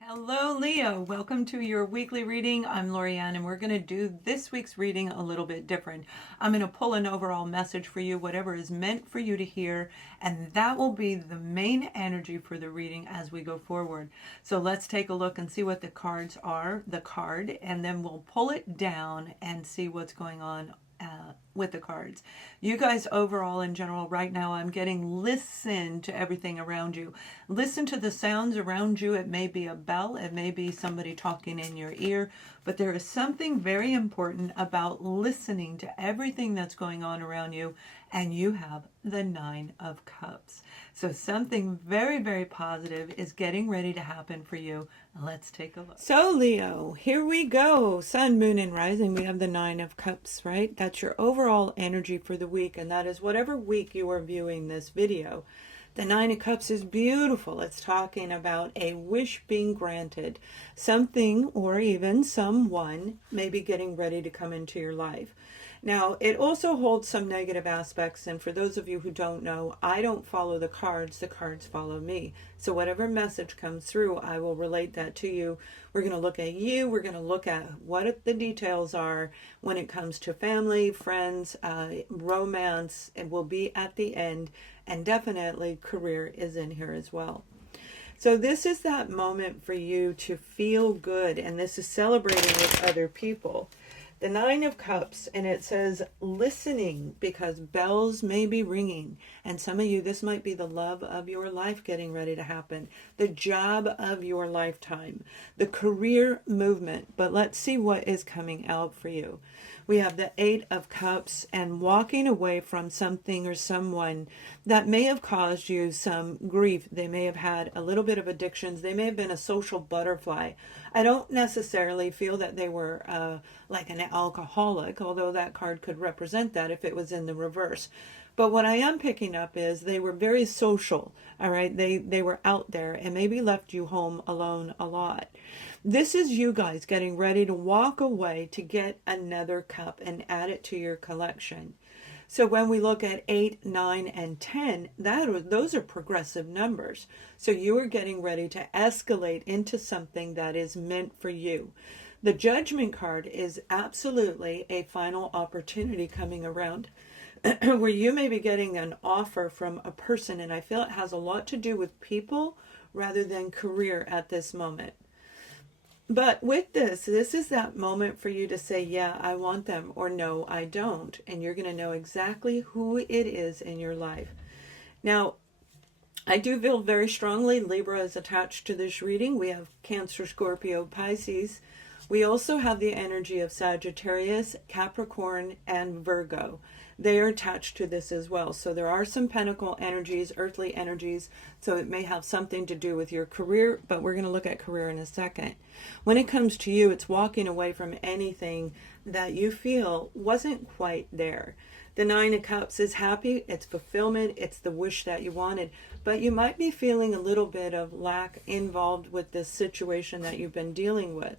Hello, Leo. Welcome to your weekly reading. I'm Lorianne, and we're going to do this week's reading a little bit different. I'm going to pull an overall message for you, whatever is meant for you to hear, and that will be the main energy for the reading as we go forward. So let's take a look and see what the cards are, the card, and then we'll pull it down and see what's going on with the cards. You guys overall in general right now, I'm getting listen to everything around you. Listen to the sounds around you. It may be a bell, it may be somebody talking in your ear, but there is something very important about listening to everything that's going on around you, and you have the Nine of Cups. So something very, very positive is getting ready to happen for you. Let's take a look. So Leo, here we go. Sun, moon, and rising. We have the Nine of Cups, right? That's your overall energy for the week, and that is whatever week you are viewing this video. The Nine of Cups is beautiful. It's talking about a wish being granted. Something or even someone may be getting ready to come into your life. Now, it also holds some negative aspects, and for those of you who don't know, I don't follow the cards follow me. So whatever message comes through, I will relate that to you. We're going to look at you, we're going to look at what the details are when it comes to family, friends, romance. It will be at the end, and definitely career is in here as well. So this is that moment for you to feel good, and this is celebrating with other people. The Nine of Cups, and it says listening, because bells may be ringing. And some of you, this might be the love of your life getting ready to happen. The job of your lifetime. The career movement. But let's see what is coming out for you. We have the Eight of Cups, and walking away from something or someone that may have caused you some grief. They may have had a little bit of addictions. They may have been a social butterfly. I don't necessarily feel that they were like an alcoholic, although that card could represent that if it was in the reverse. But what I am picking up is they were very social, all right? They were out there and maybe left you home alone a lot. This is you guys getting ready to walk away to get another cup and add it to your collection. So when we look at 8, 9, and 10, those are progressive numbers. So you are getting ready to escalate into something that is meant for you. The Judgment card is absolutely a final opportunity coming around where you may be getting an offer from a person, and I feel it has a lot to do with people rather than career at this moment. But with this is that moment for you to say, yeah, I want them, or no, I don't. And you're going to know exactly who it is in your life. Now, I do feel very strongly Libra is attached to this reading. We have Cancer, Scorpio, Pisces. We also have the energy of Sagittarius, Capricorn, and Virgo. They are attached to this as well. So there are some pentacle energies, earthly energies, so it may have something to do with your career, but we're going to look at career in a second. When it comes to you, it's walking away from anything that you feel wasn't quite there. The Nine of Cups is happy, it's fulfillment, it's the wish that you wanted, but you might be feeling a little bit of lack involved with this situation that you've been dealing with.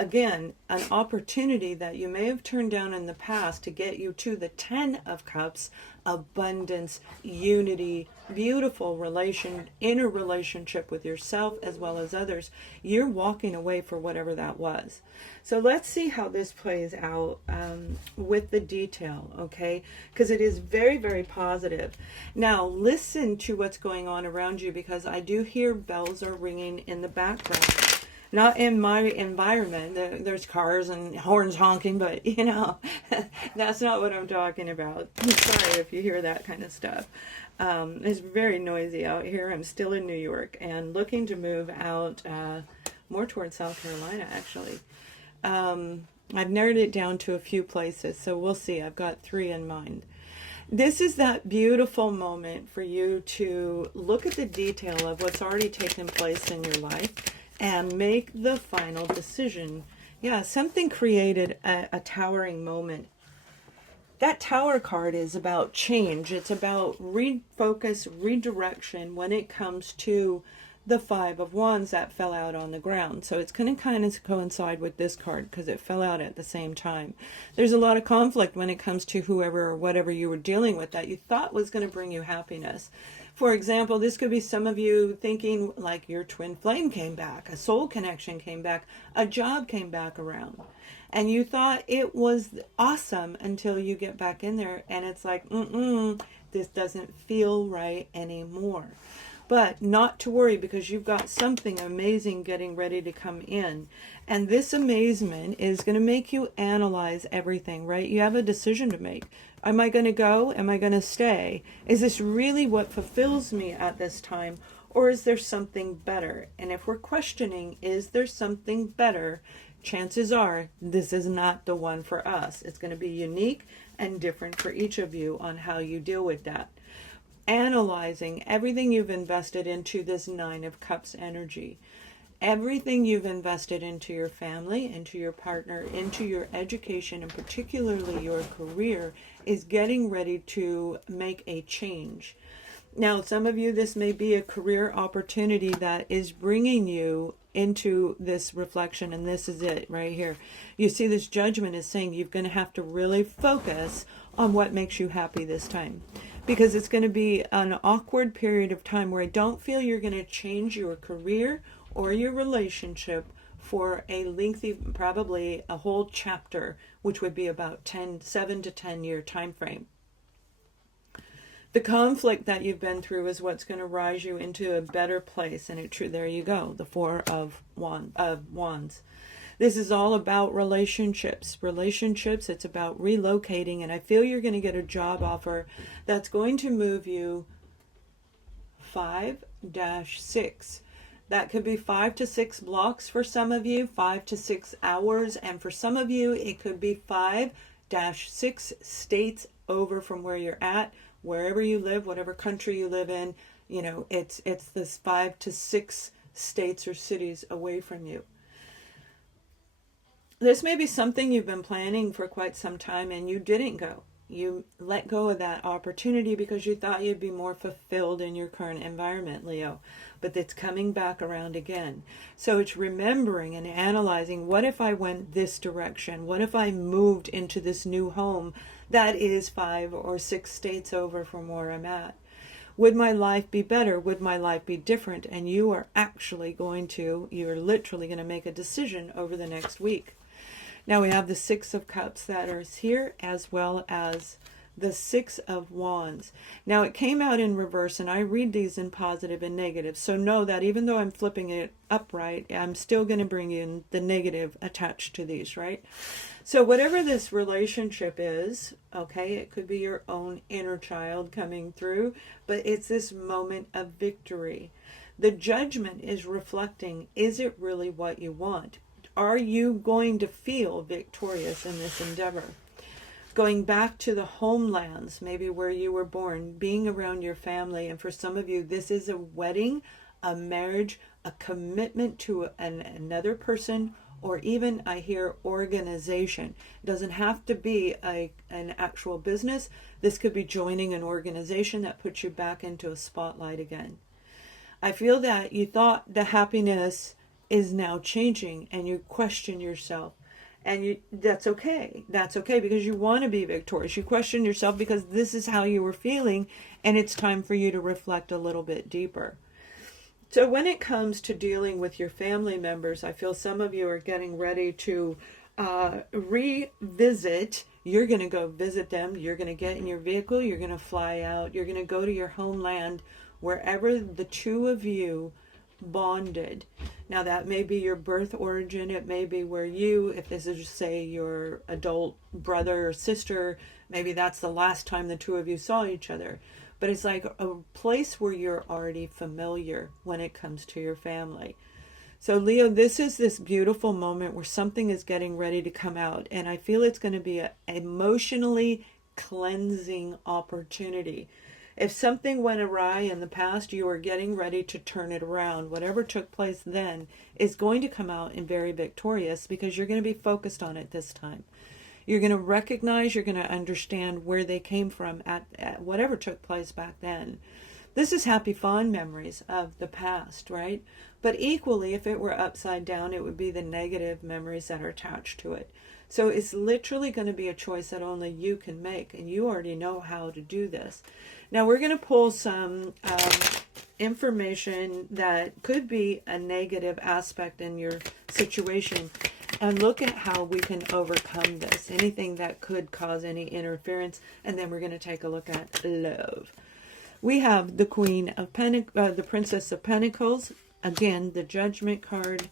Again, an opportunity that you may have turned down in the past to get you to the 10 of Cups, abundance, unity, beautiful inner relationship with yourself as well as others. You're walking away for whatever that was. So let's see how this plays out with the detail, okay? Because it is very, very positive. Now, listen to what's going on around you, because I do hear bells are ringing in the background. Not in my environment. There's cars and horns honking, but you know, that's not what I'm talking about. I'm sorry if you hear that kind of stuff. It's very noisy out here. I'm still in New York and looking to move out more towards South Carolina, actually. I've narrowed it down to a few places, so we'll see. I've got 3 in mind. This is that beautiful moment for you to look at the detail of what's already taken place in your life and make the final decision. Yeah, something created a towering moment. That Tower card is about change. It's about refocus, redirection when it comes to the Five of Wands that fell out on the ground. So it's going to kind of coincide with this card because it fell out at the same time. There's a lot of conflict when it comes to whoever or whatever you were dealing with that you thought was going to bring you happiness. For example, this could be some of you thinking like your twin flame came back, a soul connection came back, a job came back around. And you thought it was awesome until you get back in there and it's like, this doesn't feel right anymore. But not to worry, because you've got something amazing getting ready to come in. And this amazement is going to make you analyze everything, right? You have a decision to make. Am I going to go? Am I going to stay? Is this really what fulfills me at this time? Or is there something better? And if we're questioning, is there something better? Chances are this is not the one for us. It's going to be unique and different for each of you on how you deal with that. Analyzing everything you've invested into this Nine of Cups energy. Everything you've invested into your family, into your partner, into your education, and particularly your career is getting ready to make a change. Now, some of you, this may be a career opportunity that is bringing you into this reflection, and this is it right here. You see, this Judgment is saying you're going to have to really focus on what makes you happy this time, because it's going to be an awkward period of time where I don't feel you're going to change your career or your relationship for a lengthy, probably a whole chapter, which would be about 7 to 10 year time frame. The conflict that you've been through is what's going to rise you into a better place. And there you go, the Four of Wands. This is all about relationships. Relationships, it's about relocating. And I feel you're going to get a job offer that's going to move you 5-6. That could be 5 to 6 blocks for some of you, 5 to 6 hours. And for some of you, it could be 5-6 states over from where you're at. Wherever you live, whatever country you live in, you know, it's this 5 to 6 states or cities away from you. This may be something you've been planning for quite some time and you didn't go. You let go of that opportunity because you thought you'd be more fulfilled in your current environment, Leo. But it's coming back around again. So it's remembering and analyzing, what if I went this direction? What if I moved into this new home that is 5 or 6 states over from where I'm at? Would my life be better? Would my life be different? And you are actually you're literally going to make a decision over the next week. Now we have the Six of Cups that are here, as well as the Six of Wands. Now it came out in reverse, and I read these in positive and negative. So know that even though I'm flipping it upright, I'm still going to bring in the negative attached to these, right? So whatever this relationship is, okay, it could be your own inner child coming through, but it's this moment of victory. The Judgment is reflecting, is it really what you want? Are you going to feel victorious in this endeavor? Going back to the homelands, maybe where you were born, being around your family, and for some of you, this is a wedding, a marriage, a commitment to another person, or even, I hear, organization. It doesn't have to be an actual business. This could be joining an organization that puts you back into a spotlight again. I feel that you thought the happiness is now changing and you question yourself, and that's okay. That's okay, because you want to be victorious. You question yourself because this is how you were feeling, and it's time for you to reflect a little bit deeper. So when it comes to dealing with your family members, I feel some of you are getting ready to revisit. You're going to go visit them. You're going to get in your vehicle. You're going to fly out. You're going to go to your homeland, wherever the two of you bonded. Now that may be your birth origin. It may be where you, if this is, say, your adult brother or sister, maybe that's the last time the two of you saw each other. But it's like a place where you're already familiar when it comes to your family. So Leo, this is this beautiful moment where something is getting ready to come out, and I feel it's going to be an emotionally cleansing opportunity. If something went awry in the past, you are getting ready to turn it around. Whatever took place then is going to come out and very victorious, because you're going to be focused on it this time. You're going to recognize, you're going to understand where they came from at whatever took place back then. This is happy, fond memories of the past, right? But equally, if it were upside down, it would be the negative memories that are attached to it. So it's literally going to be a choice that only you can make, and you already know how to do this. Now we're going to pull some information that could be a negative aspect in your situation and look at how we can overcome this, anything that could cause any interference, and then we're going to take a look at love. We have the Queen of the Princess of Pentacles, again the Judgment card,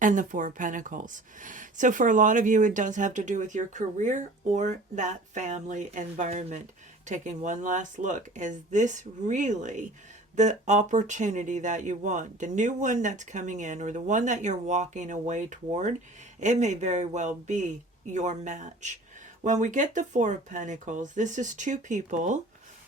and the Four of Pentacles. So for a lot of you, it does have to do with your career or that family environment. Taking one last look, is this really the opportunity that you want? The new one that's coming in, or the one that you're walking away toward, it may very well be your match. When we get the Four of Pentacles, this is two people,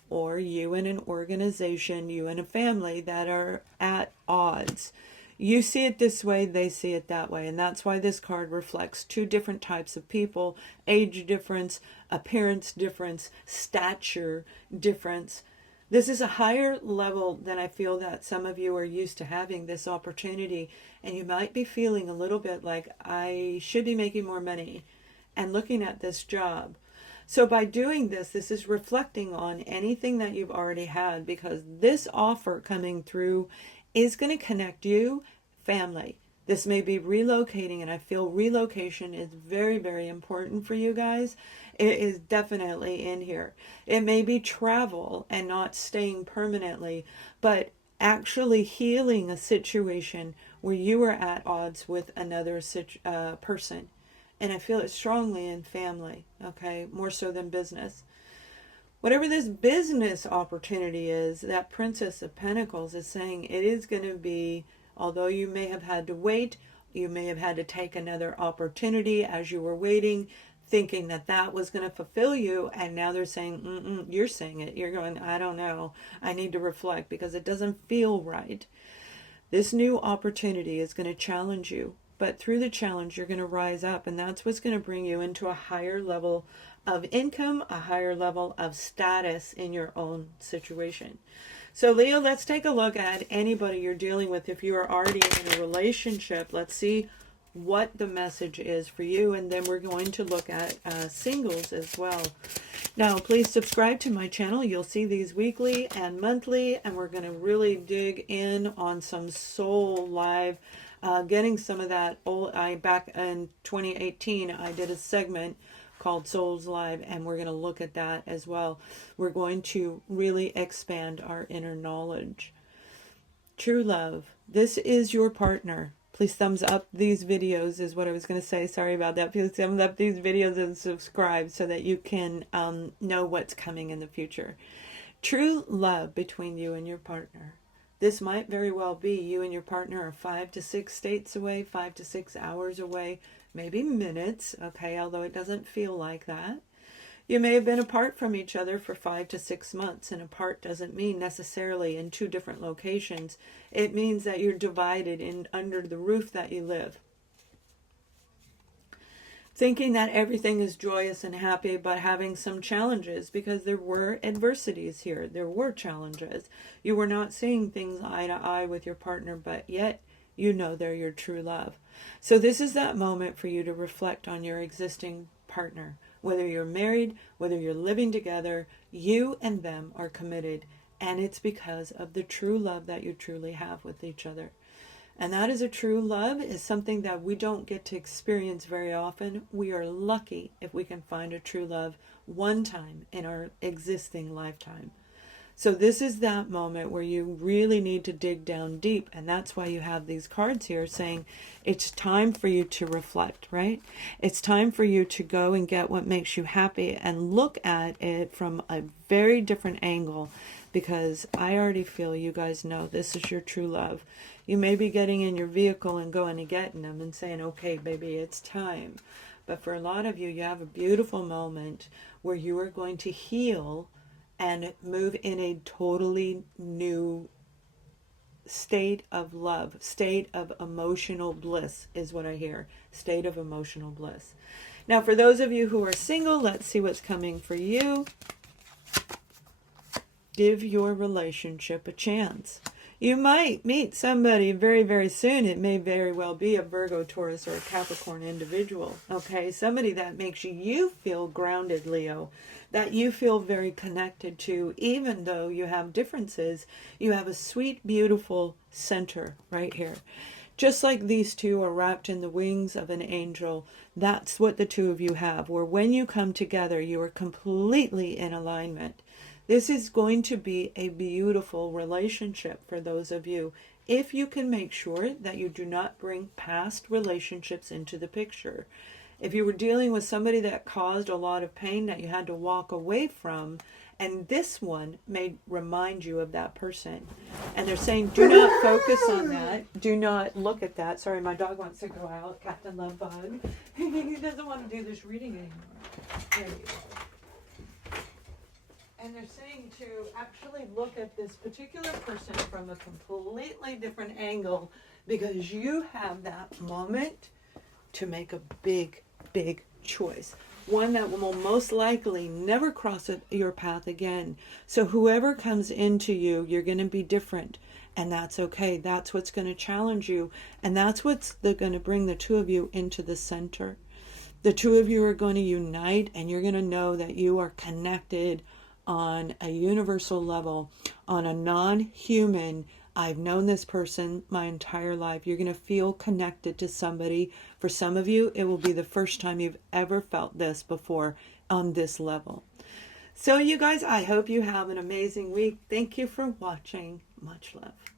or you and an organization, you and a family, that are at odds. You see it this way, they see it that way. And that's why this card reflects two different types of people: age difference, appearance difference, stature difference. This is a higher level than I feel that some of you are used to having this opportunity. And you might be feeling a little bit like, I should be making more money and looking at this job. So by doing this, this is reflecting on anything that you've already had, because this offer coming through is going to connect you, family. This may be relocating, and I feel relocation is very, very important for you guys. It is definitely in here. It may be travel and not staying permanently, but actually healing a situation where you are at odds with another person. And I feel it strongly in family, okay, more so than business. Whatever this business opportunity is, that Princess of Pentacles is saying it is going to be, although you may have had to wait, you may have had to take another opportunity as you were waiting, thinking that that was going to fulfill you, and now they're saying, you're saying it. You're going, I don't know. I need to reflect because it doesn't feel right. This new opportunity is going to challenge you, but through the challenge, you're going to rise up, and that's what's going to bring you into a higher level of income, a higher level of status in your own situation. So Leo, let's take a look at anybody you're dealing with. If you are already in a relationship, let's see what the message is for you, and then we're going to look at singles as well. Now, please subscribe to my channel. You'll see these weekly and monthly, and we're going to really dig in on some soul live, getting some of that old. Back in 2018, I did a segment called Souls Live, and we're going to look at that as well. We're going to really expand our inner knowledge. True love. This is your partner. Please thumbs up these videos is what I was going to say. Sorry about that. Please thumbs up these videos and subscribe so that you can know what's coming in the future. True love between you and your partner. This might very well be you and your partner are 5 to 6 states away, 5 to 6 hours away, maybe minutes, okay, although it doesn't feel like that. You may have been apart from each other for 5 to 6 months, and apart doesn't mean necessarily in 2 different locations. It means that you're divided in under the roof that you live. Thinking that everything is joyous and happy, but having some challenges because there were adversities here. There were challenges. You were not seeing things eye to eye with your partner, but yet you know they're your true love. So this is that moment for you to reflect on your existing partner. Whether you're married, whether you're living together, you and them are committed. And it's because of the true love that you truly have with each other. And that is a true love, is something that we don't get to experience very often. We are lucky if we can find a true love one time in our existing lifetime. So this is that moment where you really need to dig down deep. And that's why you have these cards here saying it's time for you to reflect, right? It's time for you to go and get what makes you happy and look at it from a very different angle, because I already feel you guys know this is your true love. You may be getting in your vehicle and going and getting them and saying, okay, baby, it's time. But for a lot of you, you have a beautiful moment where you are going to heal and move in a totally new state of love, state of emotional bliss is what I hear. State of emotional bliss. Now, for those of you who are single, let's see what's coming for you. Give your relationship a chance. You might meet somebody very, very soon. It may very well be a Virgo, Taurus, or a Capricorn individual, okay? Somebody that makes you feel grounded, Leo, that you feel very connected to, even though you have differences. You have a sweet, beautiful center right here. Just like these two are wrapped in the wings of an angel, that's what the two of you have, where when you come together, you are completely in alignment. This is going to be a beautiful relationship for those of you, if you can make sure that you do not bring past relationships into the picture. If you were dealing with somebody that caused a lot of pain that you had to walk away from, and this one may remind you of that person. And they're saying, do not focus on that. Do not look at that. Sorry, my dog wants to go out. Captain Love Bug. He doesn't want to do this reading anymore. There you go. And they're saying to actually look at this particular person from a completely different angle, because you have that moment to make a big, big choice. One that will most likely never cross your path again. So whoever comes into you, you're going to be different. And that's okay. That's what's going to challenge you. And that's what's going to bring the two of you into the center. The two of you are going to unite, and you're going to know that you are connected on a universal level, on a non-human, I've known this person my entire life. You're going to feel connected to somebody. For some of you, it will be the first time you've ever felt this before on this level. So you guys, I hope you have an amazing week. Thank you for watching. Much love.